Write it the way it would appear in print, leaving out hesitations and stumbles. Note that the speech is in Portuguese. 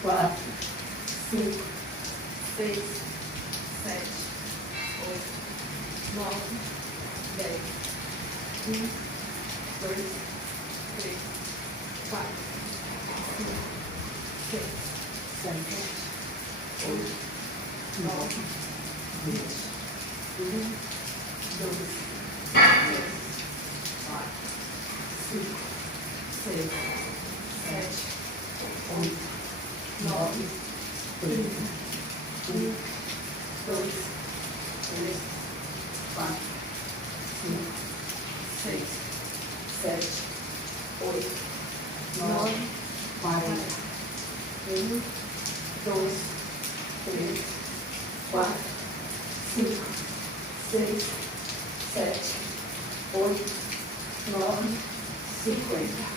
Quatro, cinco, seis, sete, oito, nove, 10, 1, 2, 3, 4, 5, 6, 7, 8, 9, 20, 1, 2, 3, 4, 5, 6, 7, 8, 9, 30, 1, 2, 3, 4, 5, 6, 7, 8, 9, 40, 1, 2, 3, 4, 5, 6, 7, 8, 9, 50.